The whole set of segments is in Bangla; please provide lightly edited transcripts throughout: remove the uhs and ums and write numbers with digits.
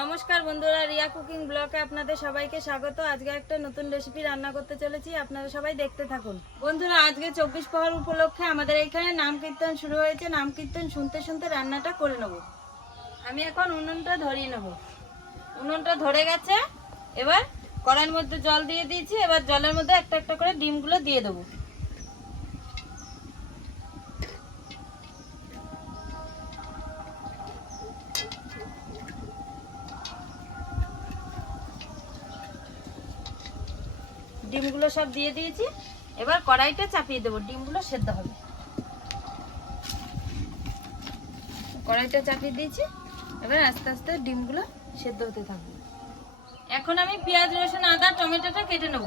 নমস্কার বন্ধুরা, রিয়া কুকিং ব্লগে আপনাদের সবাইকে স্বাগত। আজকে একটা নতুন রেসিপি রান্না করতে চলেছি, আপনারা সবাই দেখতে থাকুন। বন্ধুরা, আজকে 24 প্রহর উপলক্ষে আমাদের এখানে নাম কীর্তন শুরু হয়েছে। নাম কীর্তন শুনতে শুনতে রান্নাটা করে নেব। আমি এখন উনুনটা ধরিয়ে নেব। উনুনটা ধরে গেছে, এবার কড়াইয়ের মধ্যে জল দিয়ে দিয়েছি। এবার জলের মধ্যে একটা একটা করে ডিমগুলো দিয়ে দেবো। ডিমগুলো সব দিয়ে দিয়েছি, এবার কড়াইটা চাপিয়ে দেবো, ডিমগুলো সেদ্ধ হবে। কড়াইটা চাপিয়ে দিয়েছি, এবার আস্তে আস্তে ডিমগুলো সেদ্ধ হতে থাকবে। এখন আমি পেঁয়াজ, রসুন, আদা, টমেটোটা কেটে নেব।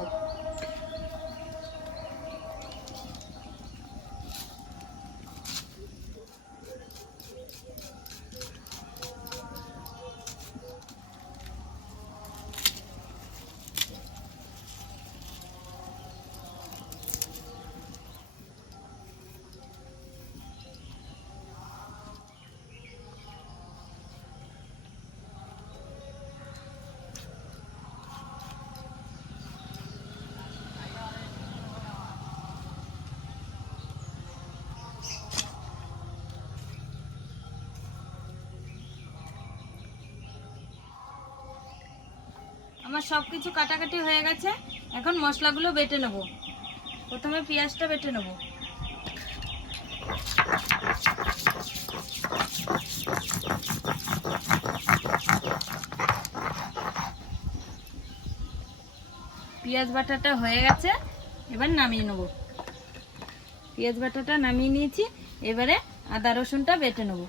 আমার সবকিছু কাটাকাটি হয়ে গেছে, এখন মশলাগুলো বেটে নেব। প্রথমে পেঁয়াজটা বেটে নেব। পেঁয়াজ বাটাটা হয়ে গেছে, এবার নামিয়ে নেব। পেঁয়াজ বাটাটা নামিয়ে নিয়েছি, এবারে আদা রসুনটা বেটে নেব।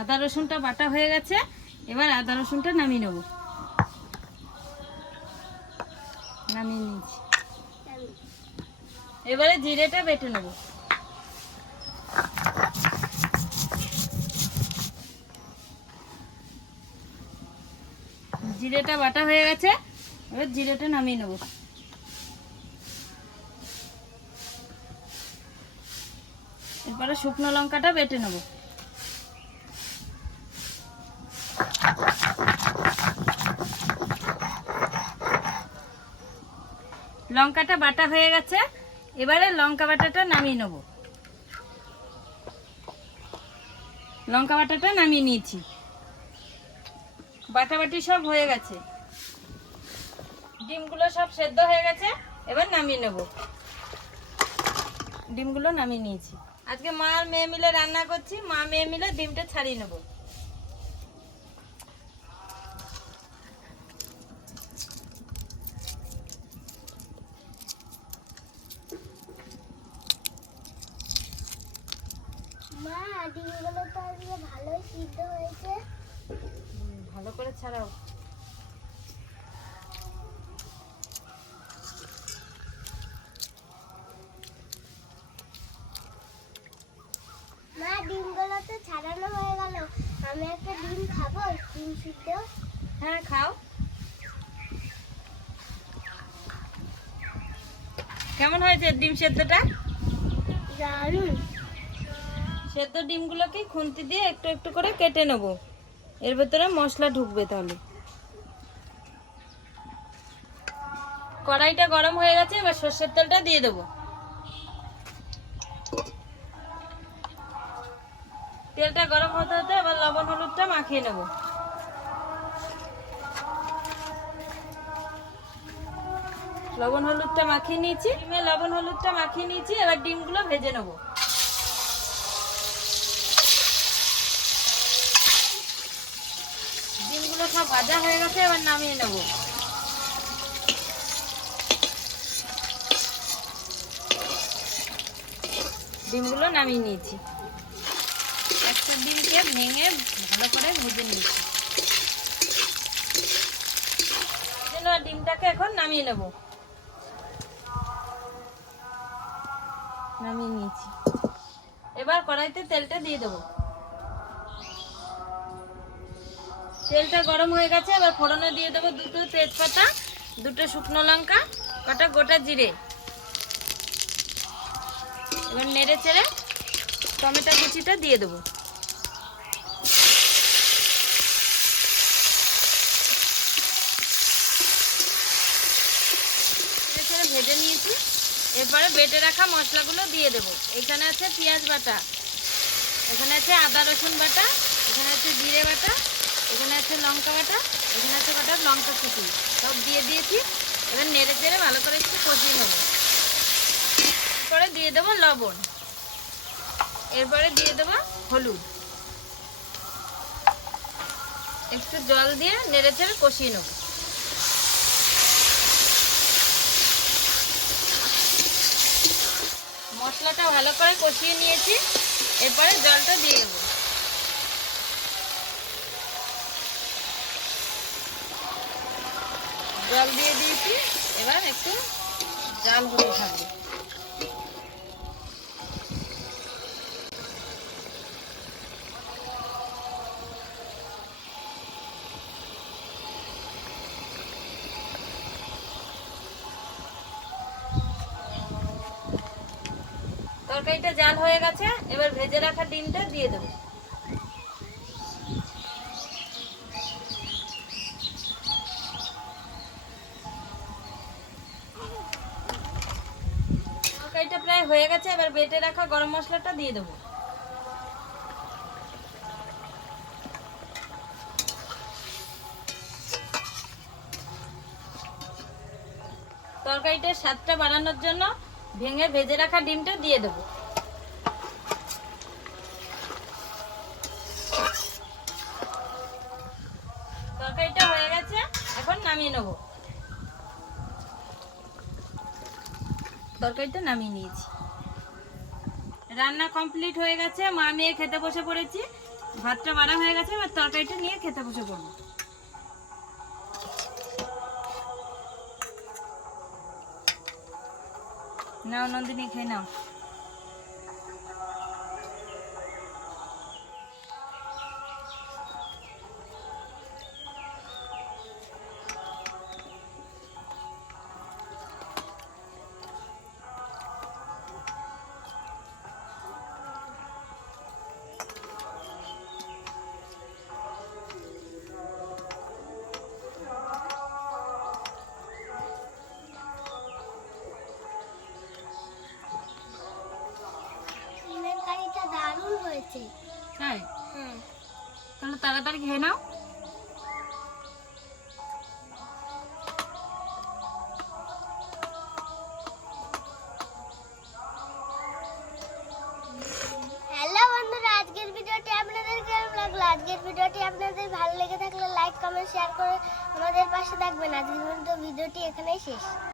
আদা রসুনটা বাটা হয়ে গেছে, এবার আদা রসুনটা নামিয়ে নেব। নামিয়ে নিয়েছি, এবারে জিরেটা বেটে নেব। জিরেটা বাটা হয়ে গেছে, এবার জিরেটা নামিয়ে নেব। এরপরে শুকনো লঙ্কাটা বেটে নেব। লঙ্কাটা বাটা হয়ে গেছে, এবারে লঙ্কা বাটাটা নামিয়ে নেব। লঙ্কা বাটাটা নামিয়ে নিয়েছি, বাটাবাটি সব হয়ে গেছে। ডিমগুলো সব সেদ্ধ হয়ে গেছে, এবার নামিয়ে নেব। ডিমগুলো নামিয়ে নিয়েছি। আজকে মা আর মেয়ে মিলে রান্না করছি, মা মেয়ে মিলে ডিমটা ছাড়িয়ে নেব। মা, ডিমগুলো তো আজকে ভালোই সিদ্ধ হয়েছে। ভালো করে ছাড়াও। মা, ডিমগুলো তো ছাড়ানো হয়ে গেল। আমি একটা ডিম খাবো, ডিম সিদ্ধ। হ্যাঁ, খাও। কেমন হয়েছে ডিম সেদ্ধটা? দারুণ। সেদ্ধ ডিমগুলোকে খুন্তি দিয়ে একটু একটু করে কেটে নেব, এর ভেতরে মশলা ঢুকবে। তাহলে কড়াইটা গরম হয়ে গেছে, এবার সর্ষের তেলটা দিয়ে দেবো। তেলটা গরম হতে হতে এবার লবণ হলুদটা মাখিয়ে নেব। লবণ হলুদটা মাখিয়ে নিয়েছি, ডিমে লবণ হলুদটা মাখিয়ে নিয়েছি। এবার ডিমগুলো ভেজে নেব। ডিমগুলো সব ভাজা হয়ে গেছে, এবার নামিয়ে নেব। ডিমগুলো নামিয়ে নিয়েছি, একটা ডিমকে ভেঙে ভালো করে ভেজে নিয়েছি। ডিমটাকে এখন নামিয়ে নেব। নামিয়ে নিয়েছি, এবার কড়াইতে তেলটা দিয়ে দেবো। তেলটা গরম হয়ে গেছে, এবার ফোড়নে দিয়ে দেবো দুটো তেজপাতা, দুটো শুকনো লঙ্কা, কটা গোটা জিরে। এবার নেড়ে চেড়ে টমেটো কুচিটা দিয়ে দেবো। নেড়ে চেড়ে ভেজে নিয়েছি। এরপরে বেটে রাখা মশলাগুলো দিয়ে দেবো। এখানে আছে পেঁয়াজ বাটা, এখানে আছে আদা রসুন বাটা, এখানে আছে জিরে বাটা, এখানে আছে লঙ্কা বাটা, এখানে আছে বাটা লঙ্কা কুচি, সব দিয়ে দিয়েছি। এবার নেড়ে চেড়ে ভালো করে একটু কষিয়ে নেবো। এরপরে দিয়ে দেবো লবণ, এরপরে দিয়ে দেবো হলুদ, একটু জল দিয়ে নেড়ে চেড়ে কষিয়ে নেবো। মশলাটা ভালো করে কষিয়ে নিয়েছি। এরপরে জলটা দিয়ে দেবো। জল দিয়ে দিয়েছি। এবার একটু জাল হতে থাকবে। তরকারিটা জাল হয়ে গেছে। এবার ভেজে রাখা ডিমটা দিয়ে দেবো। তরকারিটা প্রায় হয়ে গেছে। এবার বেটে রাখা গরম মশলাটা দিয়ে দেবো। তরকারিটার স্বাদটা বাড়ানোর জন্য ভেঙে ভেজে রাখা ডিমটা দিয়ে দেবো। তরকারিটা হয়ে গেছে, এখন নামিয়ে নেবো। তরকারিটা নামিয়ে নিয়েছি। রান্না কমপ্লিট হয়ে গেছে। মা মেয়ে খেতে বসে পড়েছি। ভাতটা বাড়া হয়ে গেছে। এবার তরকারিটা নিয়ে খেতে বসে পড়বো। নাও নন্দিনী, খেয়ে নাও। ডিমের কারিটা দারুণ হয়েছে। তাই? তাহলে তাড়াতাড়ি খেয়ে নাও। হ্যালো বন্ধুরা, আজকের ভিডিওটি আপনাদের কেমন লাগলো? আজকের ভিডিওটি আপনাদের ভালো লেগে থাকলে লাইক কমেন্ট শেয়ার করে আমাদের পাশে থাকবেন। আজকের ভিডিওটি এখানেই শেষ।